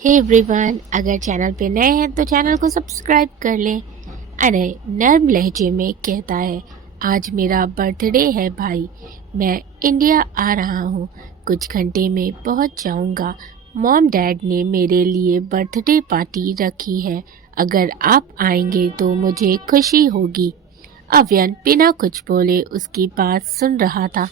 Hey everyone, अगर channel पे नए हैं तो चैनल को सब्सक्राइब कर लें। अरे नर्म लहजे में कहता है, आज मेरा बर्थडे है भाई, मैं इंडिया आ रहा हूँ, कुछ घंटे में पहुँच जाऊँगा। मॉम डैड ने मेरे लिए बर्थडे पार्टी रखी है, अगर आप आएंगे तो मुझे खुशी होगी। अव्यन बिना कुछ बोले उसकी बात सुन रहा था।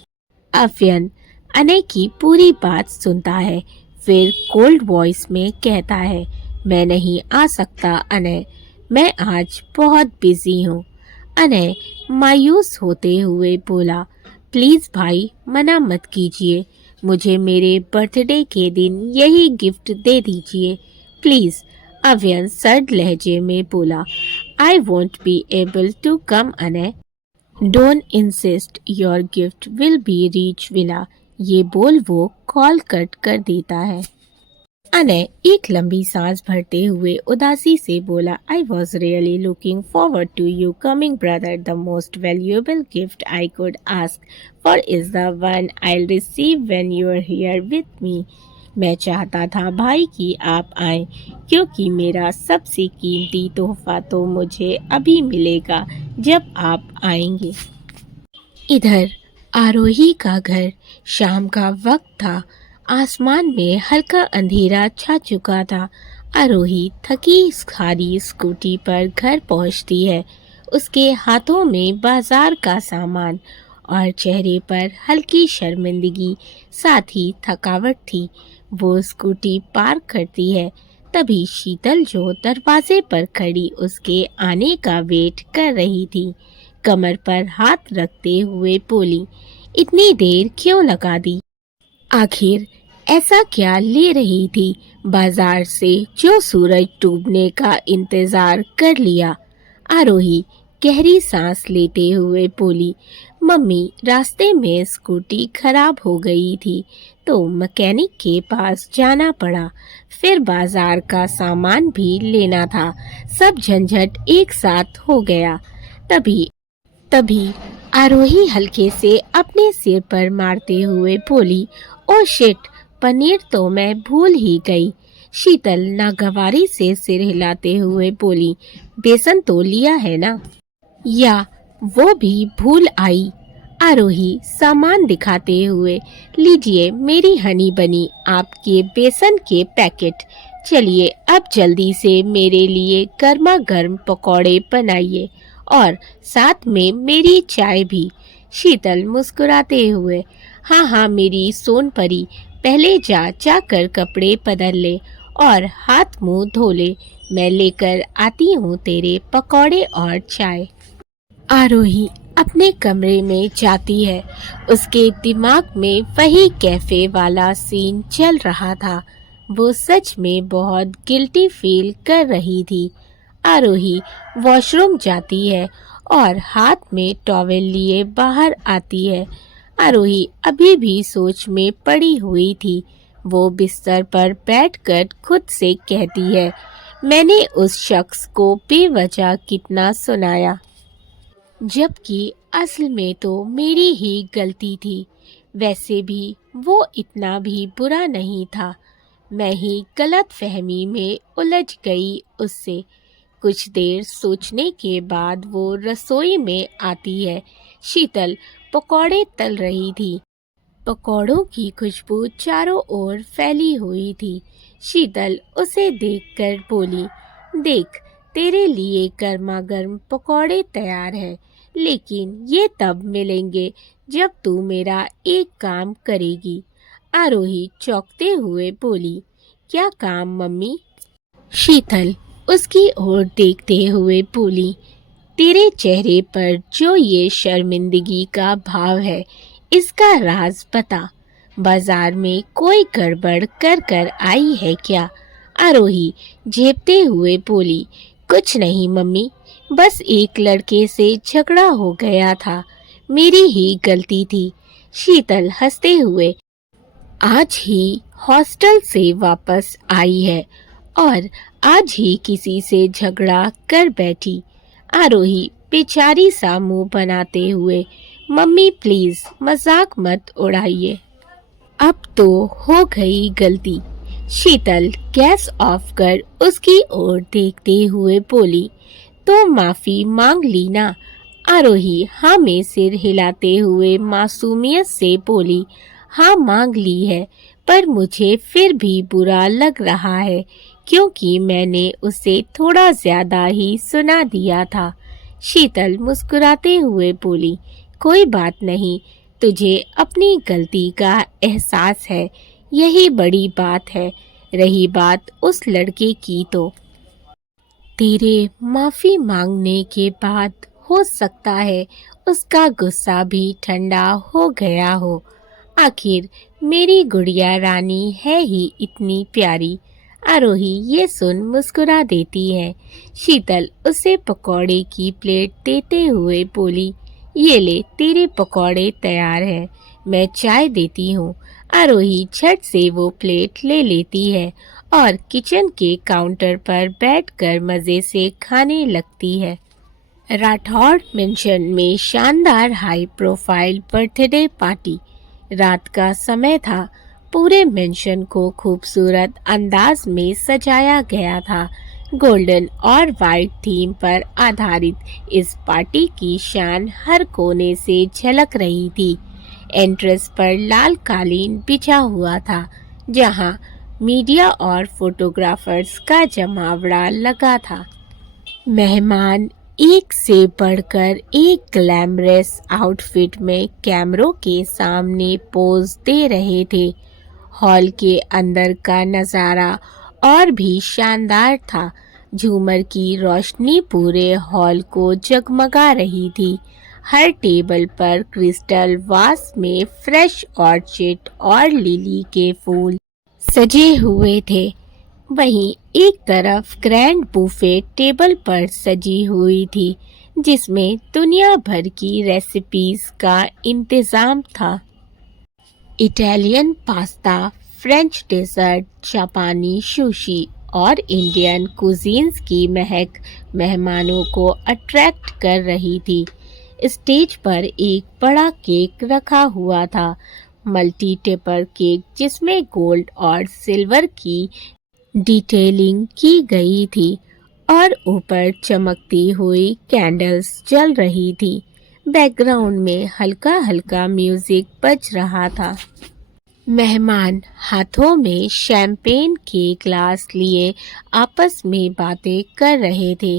अव्यन अनय की पूरी बात सुनता है, फिर कोल्ड वॉइस में कहता है, मैं नहीं आ सकता अनय, मैं आज बहुत बिजी हूँ। अनय मायूस होते हुए बोला, प्लीज़ भाई मना मत कीजिए, मुझे मेरे बर्थडे के दिन यही गिफ्ट दे दीजिए प्लीज़। अव्यन सर्द लहजे में बोला, I won't be able to come anyway, don't insist, your gift will be reach villa. ये बोल वो कॉल कट कर देता है। अनय एक लंबी सांस भरते हुए उदासी से बोला, I was really looking forward to you coming brother, the most valuable gift I could ask for is the one I receive when you are here with me. मैं चाहता था भाई कि आप आएं, क्योंकि मेरा सबसे कीमती तोहफा तो मुझे अभी मिलेगा जब आप आएंगे। इधर आरोही का घर, शाम का वक्त था, आसमान में हल्का अंधेरा छा चुका था। आरोही थकी हारी स्कूटी पर घर पहुंचती है, उसके हाथों में बाजार का सामान और चेहरे पर हल्की शर्मिंदगी, साथ ही थकावट थी। वो स्कूटी पार्क करती है, तभी शीतल जो दरवाजे पर खड़ी उसके आने का वेट कर रही थी, कमर पर हाथ रखते हुए बोली, इतनी देर क्यों लगा दी? आखिर ऐसा क्या ले रही थी बाजार से जो सूरज डूबने का इंतजार कर लिया? आरोही गहरी सांस लेते हुए बोली, मम्मी रास्ते में स्कूटी खराब हो गई थी तो मैकेनिक के पास जाना पड़ा, फिर बाजार का सामान भी लेना था, सब झंझट एक साथ हो गया। तभी तभी आरोही हल्के से अपने सिर पर मारते हुए बोली, ओ शिट, पनीर तो मैं भूल ही गई। शीतल नागवारी से सिर हिलाते हुए बोली, बेसन तो लिया है ना? या वो भी भूल आई? आरोही सामान दिखाते हुए, लीजिए मेरी हनी बनी आपके बेसन के पैकेट, चलिए अब जल्दी से मेरे लिए गर्मा गर्म पकौड़े बनाइए और साथ में मेरी चाय भी। शीतल मुस्कुराते हुए, हाँ हाँ मेरी सोन परी, पहले जाकर कपड़े बदल ले और हाथ मुंह धो ले, मैं लेकर आती हूँ तेरे पकौड़े और चाय। आरोही अपने कमरे में जाती है, उसके दिमाग में वही कैफे वाला सीन चल रहा था। वो सच में बहुत गिल्टी फील कर रही थी। आरोही वॉशरूम जाती है और हाथ में टॉवेल लिए बाहर आती है। आरोही अभी भी सोच में पड़ी हुई थी। वो बिस्तर पर बैठकर खुद से कहती है, मैंने उस शख्स को बेवजह कितना सुनाया, जबकि असल में तो मेरी ही गलती थी। वैसे भी वो इतना भी बुरा नहीं था, मैं ही गलत फहमी में उलझ गई उससे। कुछ देर सोचने के बाद वो रसोई में आती है। शीतल पकौड़े तल रही थी, पकौड़ों की खुशबू चारों ओर फैली हुई थी। शीतल उसे देखकर बोली, देख तेरे लिए गर्मा गर्म पकौड़े तैयार हैं, लेकिन ये तब मिलेंगे जब तू मेरा एक काम करेगी। आरोही चौंकते हुए बोली, क्या काम मम्मी? शीतल उसकी ओर देखते हुए बोली, तेरे चेहरे पर जो ये शर्मिंदगी का भाव है, इसका राज बता। बाजार में कोई गड़बड़ कर कर आई है क्या? आरोही झेपते हुए बोली, कुछ नहीं मम्मी, बस एक लड़के से झगड़ा हो गया था, मेरी ही गलती थी। शीतल हंसते हुए, आज ही हॉस्टल से वापस आई है और आज ही किसी से झगड़ा कर बैठी। आरोही बेचारी सा मुंह बनाते हुए, मम्मी प्लीज मजाक मत उड़ाइए, अब तो हो गई गलती, शीतल गैस ऑफ कर उसकी ओर देखते हुए बोली, तो माफी मांग ली ना। आरोही हाँ में सिर हिलाते हुए मासूमियत से बोली, हाँ मांग ली है, पर मुझे फिर भी बुरा लग रहा है क्योंकि मैंने उसे थोड़ा ज्यादा ही सुना दिया था। शीतल मुस्कुराते हुए बोली, कोई बात नहीं, तुझे अपनी गलती का एहसास है, यही बड़ी बात है। रही बात उस लड़के की, तो तेरे माफी मांगने के बाद हो सकता है उसका गुस्सा भी ठंडा हो गया हो। आखिर मेरी गुड़िया रानी है ही इतनी प्यारी। आरोही ये सुन मुस्कुरा देती है। शीतल उसे पकौड़े की प्लेट देते हुए बोली, ये ले, तेरे पकौड़े तैयार हैं, मैं चाय देती हूँ। आरोही झट से वो प्लेट ले लेती है और किचन के काउंटर पर बैठकर मजे से खाने लगती है। राठौड़ मेंशन में शानदार हाई प्रोफाइल बर्थडे पार्टी। रात का समय था। पूरे मेंशन को खूबसूरत अंदाज में सजाया गया था। गोल्डन और वाइट थीम पर आधारित इस पार्टी की शान हर कोने से झलक रही थी। एंट्रेंस पर लाल कालीन बिछा हुआ था, जहां मीडिया और फोटोग्राफर्स का जमावड़ा लगा था। मेहमान एक से बढ़कर एक ग्लैमरस आउटफिट में कैमरों के सामने पोज दे रहे थे। हॉल के अंदर का नज़ारा और भी शानदार था। झूमर की रोशनी पूरे हॉल को जगमगा रही थी। हर टेबल पर क्रिस्टल वास में फ्रेश ऑर्चिड और लिली के फूल सजे हुए थे। वहीं एक तरफ ग्रैंड बुफे टेबल पर सजी हुई थी, जिसमें दुनिया भर की रेसिपीज का इंतजाम था। इटालियन पास्ता, फ्रेंच डेजर्ट, जापानी सुशी और इंडियन कुजीन्स की महक मेहमानों को अट्रैक्ट कर रही थी। स्टेज पर एक बड़ा केक रखा हुआ था, मल्टी टेपर केक, जिसमें गोल्ड और सिल्वर की डिटेलिंग की गई थी और ऊपर चमकती हुई कैंडल्स जल रही थी। बैकग्राउंड में हल्का हल्का म्यूजिक बज रहा था। मेहमान हाथों में शैंपेन के ग्लास लिए आपस में बातें कर रहे थे।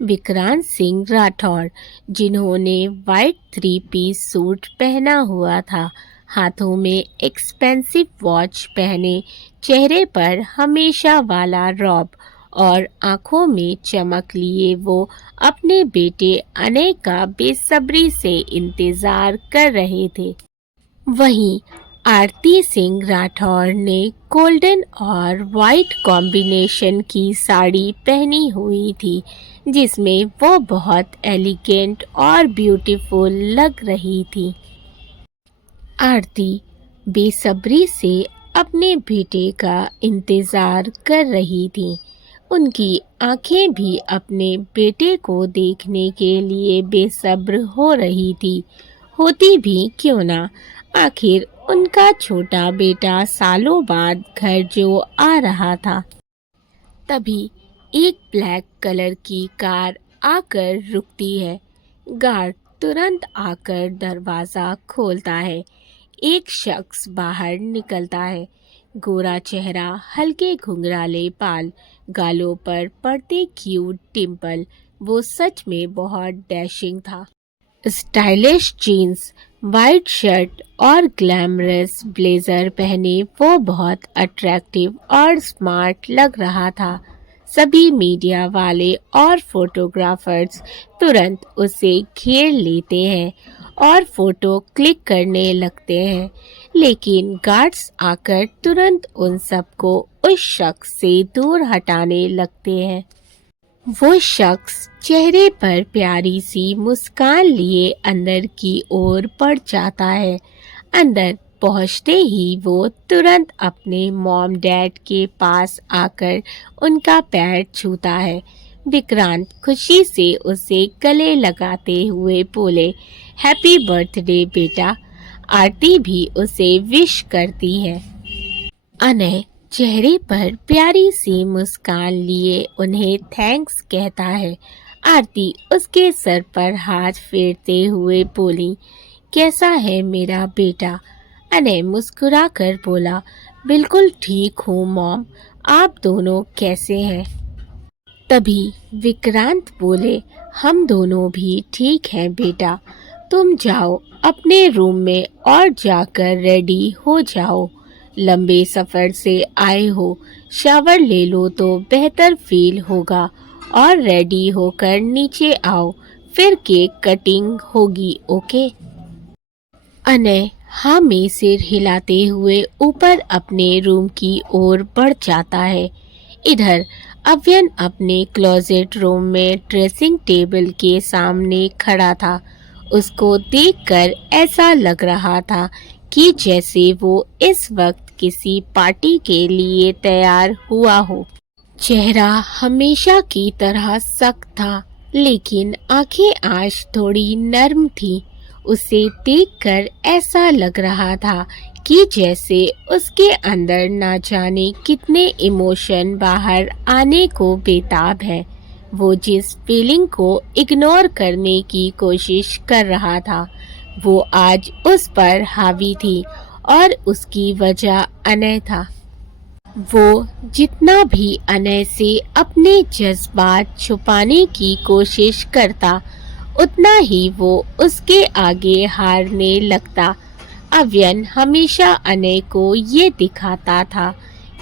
विक्रांत सिंह राठौड़, जिन्होंने वाइट थ्री पीस सूट पहना हुआ था, हाथों में एक्सपेंसिव वॉच पहने, चेहरे पर हमेशा वाला रौब और आंखों में चमक लिए वो अपने बेटे अनय का बेसब्री से इंतजार कर रहे थे। वहीं आरती सिंह राठौर ने गोल्डन और वाइट कॉम्बिनेशन की साड़ी पहनी हुई थी, जिसमें वो बहुत एलिगेंट और ब्यूटीफुल लग रही थी। आरती बेसब्री से अपने बेटे का इंतजार कर रही थी। उनकी आंखें भी अपने बेटे को देखने के लिए बेसब्र हो रही थी। होती भी क्यों ना, आखिर उनका छोटा बेटा सालों बाद घर जो आ रहा था। तभी एक ब्लैक कलर की कार आकर रुकती है। गार्ड तुरंत आकर दरवाज़ा खोलता है। एक शख्स बाहर निकलता है। गोरा चेहरा, हल्के घुंघराले बाल, गालों पर पड़ते क्यूट टिम्पल। वो सच में बहुत डैशिंग था। स्टाइलिश जीन्स, वाइट शर्ट और ग्लैमरस ब्लेजर पहने वो बहुत अट्रैक्टिव और स्मार्ट लग रहा था। सभी मीडिया वाले और फोटोग्राफर्स तुरंत उसे घेर लेते हैं और फोटो क्लिक करने लगते हैं, लेकिन गार्ड्स आकर तुरंत उन सबको उस शख्स से दूर हटाने लगते हैं। वो शख्स चेहरे पर प्यारी सी मुस्कान लिए अंदर की ओर बढ़ जाता है। अंदर पहुंचते ही वो तुरंत अपने मॉम डैड के पास आकर उनका पैर छूता है। विक्रांत खुशी से उसे गले लगाते हुए बोले, हैप्पी बर्थडे बेटा। आरती भी उसे विश करती है। अनय चेहरे पर प्यारी सी मुस्कान लिए उन्हें थैंक्स कहता है। आरती उसके सर पर हाथ फेरते हुए बोली, कैसा है मेरा बेटा? अनय मुस्कुराकर बोला, बिल्कुल ठीक हूँ मॉम, आप दोनों कैसे हैं? तभी विक्रांत बोले, हम दोनों भी ठीक हैं बेटा, तुम जाओ अपने रूम में और जाकर रेडी हो जाओ। लंबे सफर से आए हो, शावर ले लो तो बेहतर फील होगा और रेडी होकर नीचे आओ, फिर केक कटिंग होगी, ओके? अनय हाँ में सिर हिलाते हुए ऊपर अपने रूम की ओर बढ़ जाता है। इधर अव्यन अपने क्लोजेट रूम में ड्रेसिंग टेबल के सामने खड़ा था। उसको देखकर ऐसा लग रहा था कि जैसे वो इस वक्त किसी पार्टी के लिए तैयार हुआ हो। चेहरा हमेशा की तरह सख्त था, लेकिन आंखें आज थोड़ी नर्म थी। उसे देखकर ऐसा लग रहा था कि जैसे उसके अंदर ना जाने कितने इमोशन बाहर आने को बेताब है। वो जिस फीलिंग को इग्नोर करने की कोशिश कर रहा था, वो आज उस पर हावी थी और उसकी वजह अनय था। वो जितना भी अनय से अपने जज्बात छुपाने की कोशिश करता, उतना ही वो उसके आगे हारने लगता। अव्यन हमेशा अनय को ये दिखाता था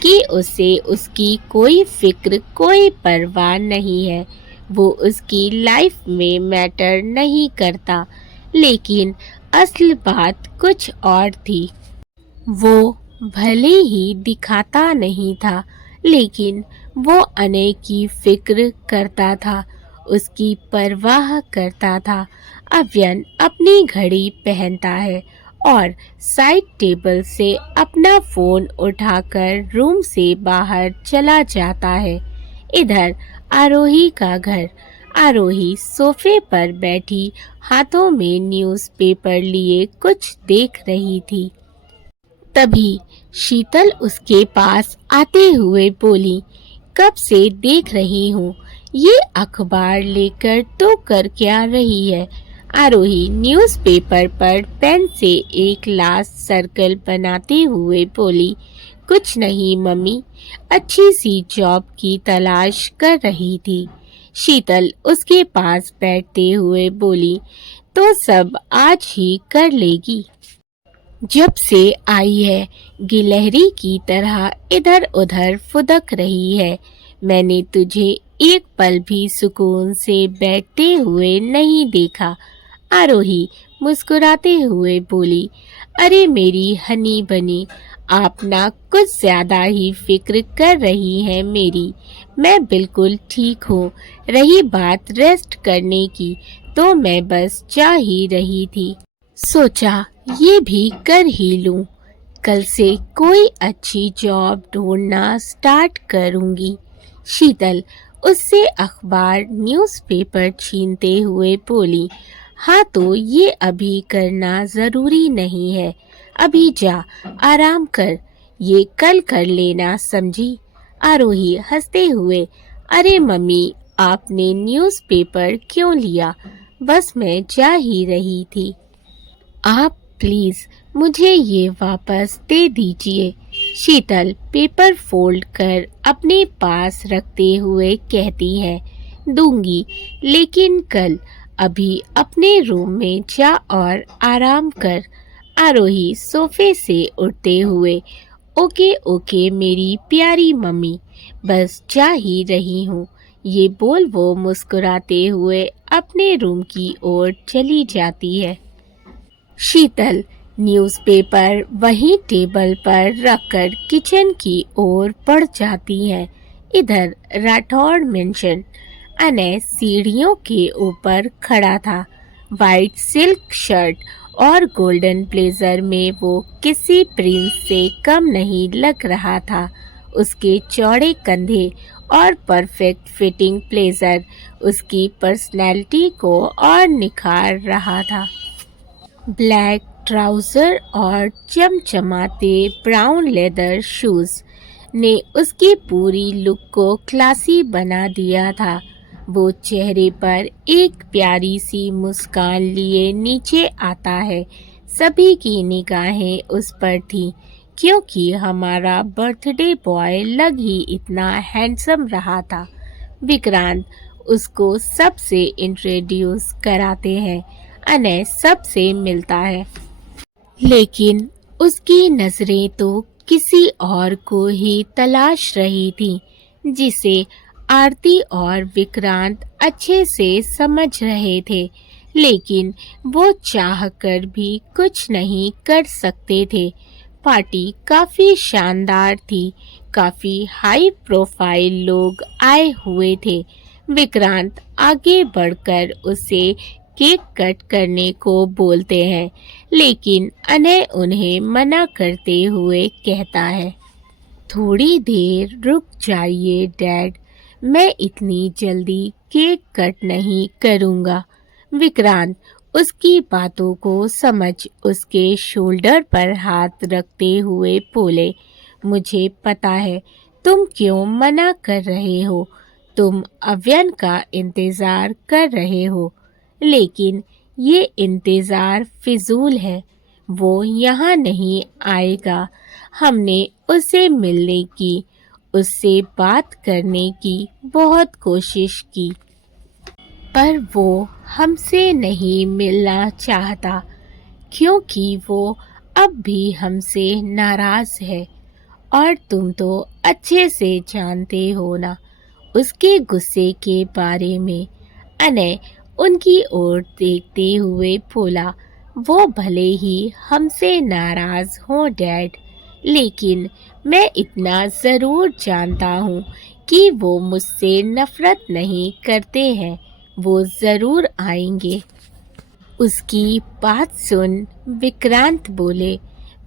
कि उसे उसकी कोई फिक्र, कोई परवाह नहीं है। वो उसकी लाइफ में मैटर नहीं करता, लेकिन असल बात कुछ और थी। वो भले ही दिखाता नहीं था, लेकिन वो अनय की फिक्र करता था, उसकी परवाह करता था। अव्यन अपनी घड़ी पहनता है और साइड टेबल से अपना फोन उठाकर रूम से बाहर चला जाता है। इधर आरोही का घर। आरोही सोफे पर बैठी हाथों में न्यूज़पेपर लिए कुछ देख रही थी। तभी शीतल उसके पास आते हुए बोली, कब से देख रही हूँ, ये अखबार लेकर तो कर क्या रही है? आरोही न्यूज़पेपर पर पेन से एक लास्ट सर्कल बनाते हुए बोली, कुछ नहीं मम्मी, अच्छी सी जॉब की तलाश कर रही थी। शीतल उसके पास बैठते हुए बोली, तो सब आज ही कर लेगी? जब से आई है गिलहरी की तरह इधर उधर फुदक रही है। मैंने तुझे एक पल भी सुकून से बैठते हुए नहीं देखा। आरोही मुस्कुराते हुए बोली, अरे मेरी हनी बनी, आप ना कुछ ज्यादा ही फिक्र कर रही हैं मेरी। मैं बिल्कुल ठीक हूँ। रही बात रेस्ट करने की, तो मैं बस जा ही रही थी। सोचा ये भी कर ही लूं। कल से कोई अच्छी जॉब ढूंढना स्टार्ट करूंगी। शीतल उससे अखबार न्यूज़पेपर छीनते हुए बोली, हाँ तो ये अभी करना जरूरी नहीं है, अभी जा आराम कर, ये कल कर लेना, समझी? आरोही हंसते हुए, अरे मम्मी, आपने न्यूज़पेपर क्यों लिया? बस मैं जा ही रही थी। आप प्लीज मुझे ये वापस दे दीजिए। शीतल पेपर फोल्ड कर अपने पास रखते हुए कहती है, दूंगी, लेकिन कल। अभी अपने रूम में जा और आराम कर। आरोही सोफे से उठते हुए, ओके ओके मेरी प्यारी मम्मी, बस जा ही रही हूँ, ये बोल वो मुस्कुराते हुए अपने रूम की ओर चली जाती है। शीतल न्यूज़पेपर वहीं टेबल पर रखकर किचन की ओर बढ़ जाती है। इधर राठौड़ मेंशन। अनय सीढ़ियों के ऊपर खड़ा था। वाइट सिल्क शर्ट और गोल्डन ब्लेजर में वो किसी प्रिंस से कम नहीं लग रहा था। उसके चौड़े कंधे और परफेक्ट फिटिंग ब्लेजर उसकी पर्सनैलिटी को और निखार रहा था। ब्लैक ट्राउज़र और चमचमाते ब्राउन लेदर शूज़। ने उसकी पूरी लुक को क्लासी बना दिया था। वो चेहरे पर एक प्यारी सी मुस्कान लिए नीचे आता है। सभी की निगाहें उस पर थीं, क्योंकि हमारा बर्थडे बॉय लग ही इतना हैंडसम रहा था। विक्रांत उसको सबसे इंट्रोड्यूस कराते हैं, अनय सबसे मिलता है, लेकिन उसकी नजरें तो किसी और को ही तलाश रही थी, जिसे आरती और विक्रांत अच्छे से समझ रहे थे, लेकिन वो चाहकर भी कुछ नहीं कर सकते थे। पार्टी काफी शानदार थी, काफी हाई प्रोफाइल लोग आए हुए थे। विक्रांत आगे बढ़कर उसे केक कट करने को बोलते हैं, लेकिन अनय उन्हें मना करते हुए कहता है, थोड़ी देर रुक जाइए डैड, मैं इतनी जल्दी केक कट नहीं करूँगा। विक्रांत उसकी बातों को समझ उसके शोल्डर पर हाथ रखते हुए बोले, मुझे पता है तुम क्यों मना कर रहे हो, तुम अव्यन का इंतज़ार कर रहे हो, लेकिन ये इंतज़ार फिजूल है। वो यहाँ नहीं आएगा। हमने उसे मिलने की, उससे बात करने की बहुत कोशिश की, पर वो हमसे नहीं मिलना चाहता, क्योंकि वो अब भी हमसे नाराज है। और तुम तो अच्छे से जानते हो ना उसके गुस्से के बारे में। अनय उनकी ओर देखते हुए बोला, वो भले ही हमसे नाराज हो डैड, लेकिन मैं इतना ज़रूर जानता हूँ कि वो मुझसे नफरत नहीं करते हैं। वो ज़रूर आएंगे। उसकी बात सुन विक्रांत बोले,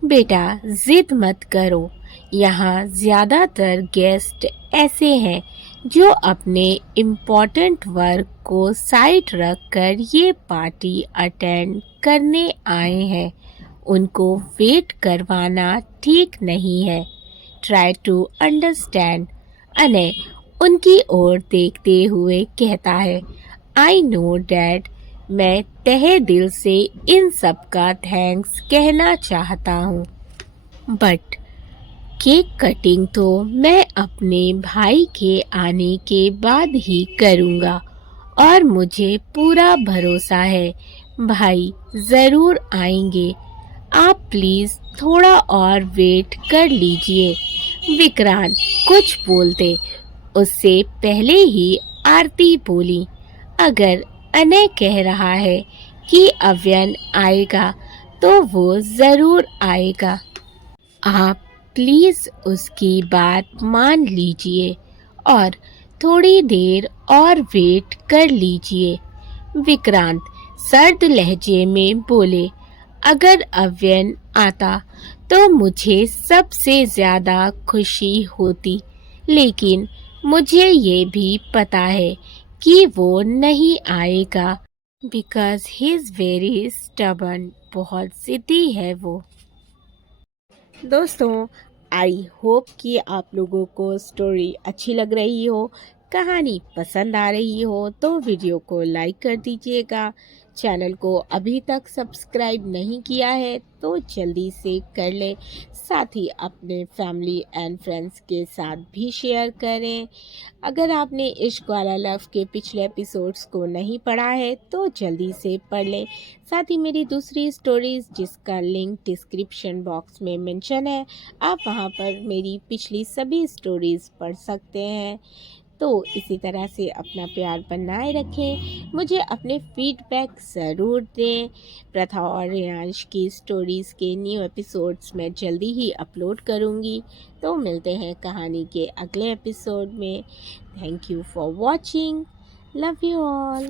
बेटा जिद मत करो, यहाँ ज़्यादातर गेस्ट ऐसे हैं जो अपने इम्पोर्टेंट वर्क को साइड रख कर ये पार्टी अटेंड करने आए हैं। उनको वेट करवाना ठीक नहीं है। Try to understand. अनय उनकी ओर देखते हुए कहता है, आई नो डैड, मैं तहे दिल से इन सब का थैंक्स कहना चाहता हूँ, बट केक कटिंग तो मैं अपने भाई के आने के बाद ही करूँगा, और मुझे पूरा भरोसा है भाई ज़रूर आएंगे। आप प्लीज़ थोड़ा और वेट कर लीजिए। विक्रांत कुछ बोलते उससे पहले ही आरती बोली, अगर अनय कह रहा है कि अव्यन आएगा तो वो ज़रूर आएगा। आप प्लीज़ उसकी बात मान लीजिए और थोड़ी देर और वेट कर लीजिए। विक्रांत सर्द लहजे में बोले, अगर अव्यन आता तो मुझे सबसे ज़्यादा खुशी होती, लेकिन मुझे ये भी पता है कि वो नहीं आएगा, because he is very stubborn, बहुत ज़िद्दी है वो। दोस्तों, आई होप कि आप लोगों को स्टोरी अच्छी लग रही हो, कहानी पसंद आ रही हो तो वीडियो को लाइक कर दीजिएगा। चैनल को अभी तक सब्सक्राइब नहीं किया है तो जल्दी से कर लें, साथ ही अपने फैमिली एंड फ्रेंड्स के साथ भी शेयर करें। अगर आपने इश्क वाला लव के पिछले एपिसोड्स को नहीं पढ़ा है तो जल्दी से पढ़ लें। साथ ही मेरी दूसरी स्टोरीज़ जिसका लिंक डिस्क्रिप्शन बॉक्स में मेंशन है, आप वहां पर मेरी पिछली सभी स्टोरीज़ पढ़ सकते हैं। तो इसी तरह से अपना प्यार बनाए रखें, मुझे अपने फीडबैक ज़रूर दें। प्रथा और रियांश की स्टोरीज़ के न्यू एपिसोड्स मैं जल्दी ही अपलोड करूँगी। तो मिलते हैं कहानी के अगले एपिसोड में। Thank you for watching. Love you all.